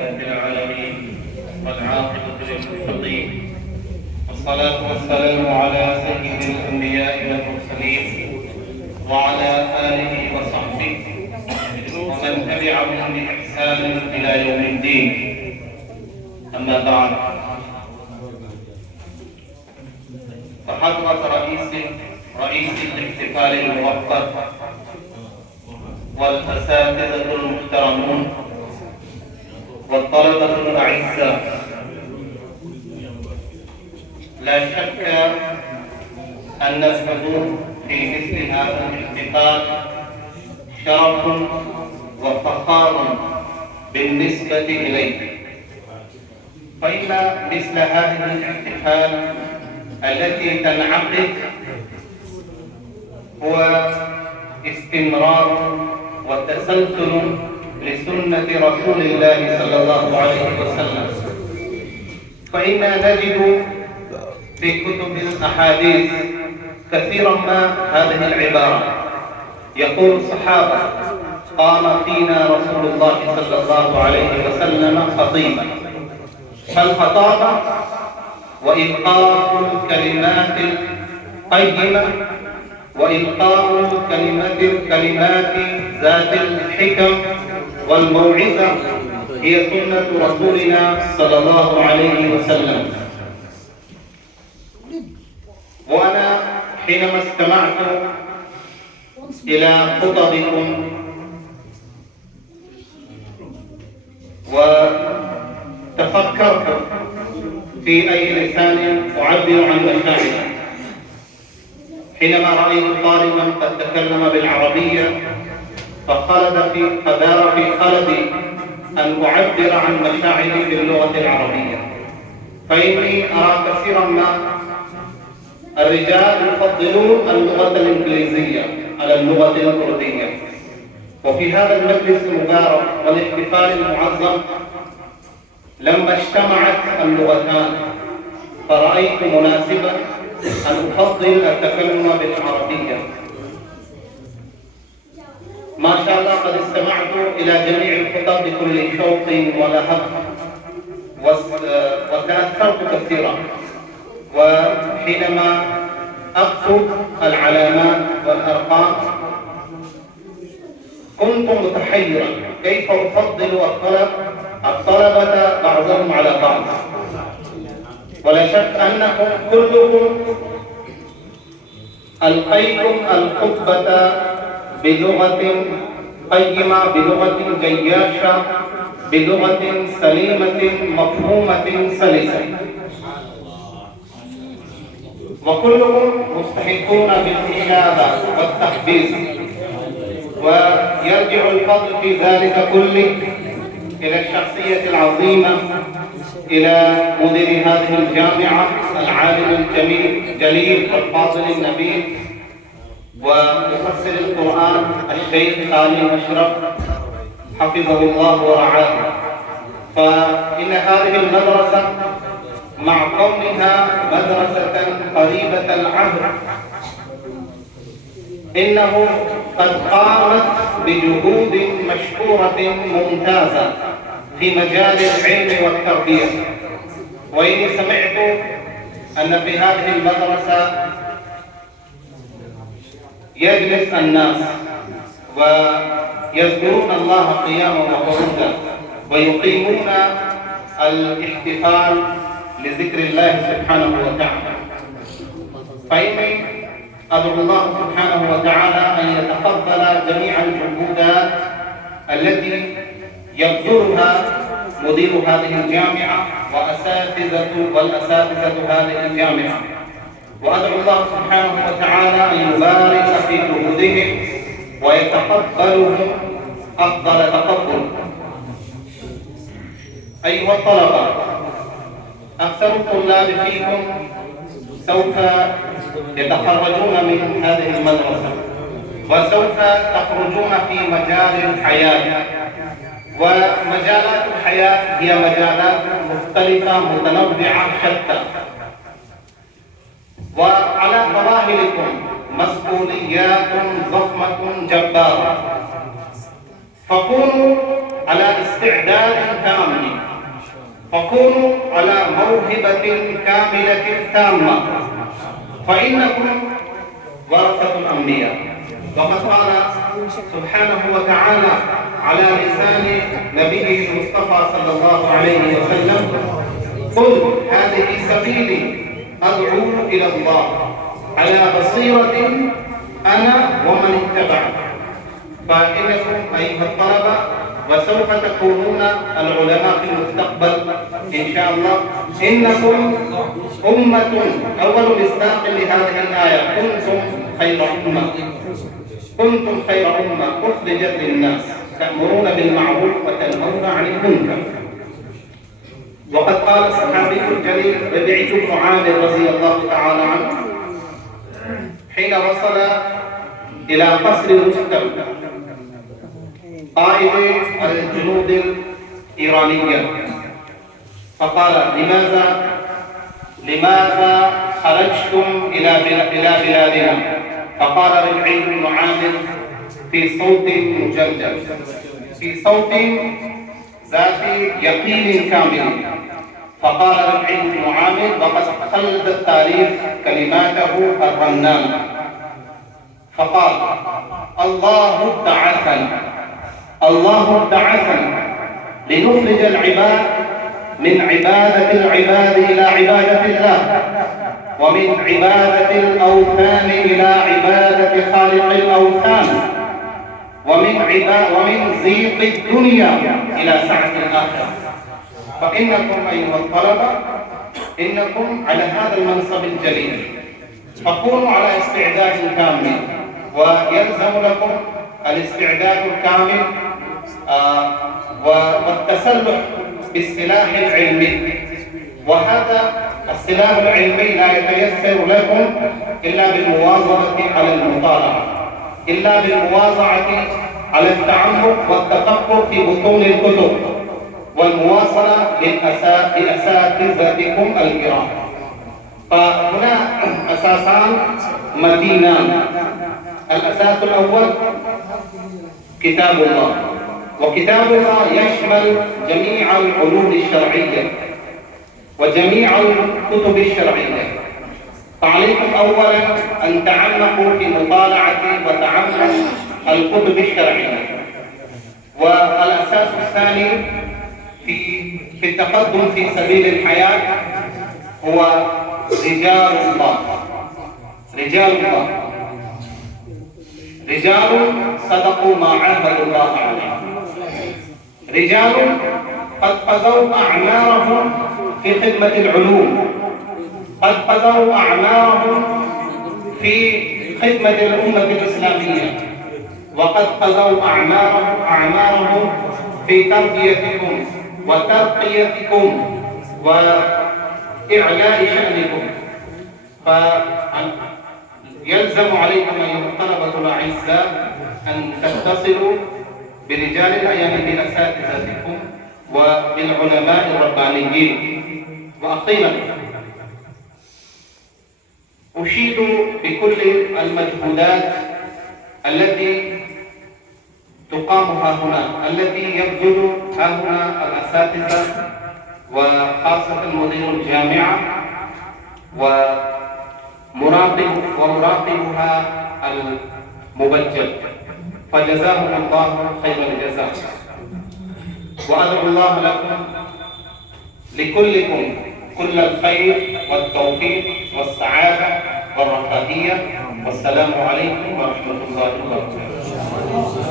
رب العالمين والعاقبة للمتقين والصلاة والسلام على سيد الأنبياء والمرسلين وعلى آله وصحبه ومن تبعهم بإحسان إلى يوم الدين. أما بعد، فحضرة رئيس الاحتفال الموقر والأساتذة المحترمون والطلبة الأعزاء، لا شك أن الحضور في مثل هذا الاحتفال شرف وفخار بالنسبة إليه، فإن مثل هذه الاحتفال التي تنعقد هو استمرار وتسلسل لسنة رسول الله صلى الله عليه وسلم، فإنا نجد في كتب الأحاديث كثيرا ما هذه العبارة: يقول الصحابة: قام فينا رسول الله صلى الله عليه وسلم خطيبا، فالخطابة وإلقاء الكلمات القيمة وإلقاء الكلمات ذات الحكم والموعظة هي سنة رسولنا صلى الله عليه وسلم. وأنا حينما استمعت إلى خطبكم وتفكرت في أي لسان أعبر عن مشاعري، حينما رأيت طالبا قد تكلم بالعربية فدار في خلدي أن أعبر عن مشاعري باللغة العربية، فإني أرى كثيرا ما الرجال يفضلون اللغة الإنجليزية على اللغة الكردية، وفي هذا المجلس المبارك والاحتفال المعظم لما اجتمعت اللغتان فرأيت مناسبا أن أفضل التكلم بالعربية. ما شاء الله قد استمعت إلى جميع الخطب بكل شوق ولهف وتأثرت كثيرا، وحينما أكتب العلامات والأرقام كنت متحيرا كيف أفضل الطلبة بعضهم على بعض، ولا شك أنكم كلكم ألقيتم الخطبة بلغة قيمة، بلغة جياشة، بلغة سليمة مفهومة سلسة، وكلكم مستحقون بالإجابة والتحفيز، ويرجع الفضل في ذلك كله إلى الشخصية العظيمة، إلى مدير هذه الجامعة العالم الجليل والفاضل النبيل ومفسر القرآن الشيخ آل أشرف حفظه الله ورعاه. فإن هذه المدرسة مع كونها مدرسة قريبة العهد إنه قد قامت بجهود مشكورة ممتازة في مجال العلم والتربية، وإني سمعت أن في هذه المدرسة يجلس الناس ويذكرون الله قياما وقعودا ويقيمون الاحتفال لذكر الله سبحانه وتعالى، فإني أدعو الله سبحانه وتعالى أن يتقبل جميع الجهود التي يبذلها مدير هذه الجامعة والأساتذة هذه الجامعة، وأدعو الله سبحانه وتعالى أن يبارك في جهودهم ويتقبلهم أفضل تقبل. أيها الطلبة، أكثر الطلاب فيكم سوف يتخرجون من هذه المدرسة وسوف تخرجون في مجال الحياة، ومجالات الحياة هي مجالات مختلفة متنوعة شتى، وعلى ظواهركم مسؤوليات ضخمة جبارة، فكونوا على استعداد تام، فكونوا على موهبة كاملة تامة، فإنكم ورثة الأنبياء. وقد قال سبحانه وتعالى على لسان نبيه المصطفى صلى الله عليه وسلم: قل هذه سبيلي أدعو إلى الله على بصيرة أنا ومن اتبعني. فإنكم أيها الطلبة وسوف تكونون العلماء في المستقبل إن شاء الله. إنكم أمة، أول مصداق لهذه الآية: كنتم خير أمة أخرجت للناس تأمرون بالمعروف وتنهون عن المنكر. وقد قال الصحابي الجليل ربيعة بن عامر رضي الله تعالى عنه حين وصل إلى قصر رستم قائد الجنود الإيرانية، فقال: لماذا خرجتم إلى بلادنا؟ فقال ربيعة بن عامر في صوت مجلجل، في صوت ذات يقين كامل، فقال ربيعة بن عامر وقد خلد التاريخ كلماته الرنانة، فقال: الله ابتعثنا لنخرج العباد من عبادة العباد إلى عبادة الله، ومن عبادة الأوثان إلى عبادة خالق الأوثان، ومن زيق الدنيا إلى سعة الآخرة. فإنكم أيها الطلبة إنكم على هذا المنصب الجليل، فكونوا على استعداد كامل، ويلزم لكم الاستعداد الكامل والتسلح بالسلاح العلمي. وهذا السلاح العلمي لا يتيسر لكم إلا بالمواظبة على المطالعة، إلا بالمواظعة على التعمق والتفكر في بطون الكتب، والمواصلة لأساتذتكم الكرام. فهنا أساسان متينان: الأساس الأول كتاب الله، وكتاب الله يشمل جميع العلوم الشرعية وجميع الكتب الشرعية. فعليكم أولا أن تعمقوا في مطالعة وتعمق الكتب الشرعية. والأساس الثاني في التقدم في سبيل الحياة هو رجال الله. رجال صدقوا ما عاهدوا الله عليه، رجال قد قضوا أعمارهم في خدمة العلوم، قد قضوا أعمارهم في خدمة الأمة الإسلامية، وقد قضوا أعمارهم في تربيتكم وترقيتكم وإعلاء شأنكم. فيلزم عليكم أيها الطلبة الأعزاء أن تتصلوا برجال الأيام بأساتذتكم وبالعلماء الربانيين. وأخيرا أشيد بكل المجهودات التي تقام ها هنا، التي يبذل ها هنا الأساتذة وخاصة مدير الجامعة ومراقبها المبجل، فجزاهم الله خير الجزاء. وأدعو الله لكم لكلكم كل الخير والتوفيق والسعادة والرفاهية. والسلام عليكم ورحمة الله وبركاته.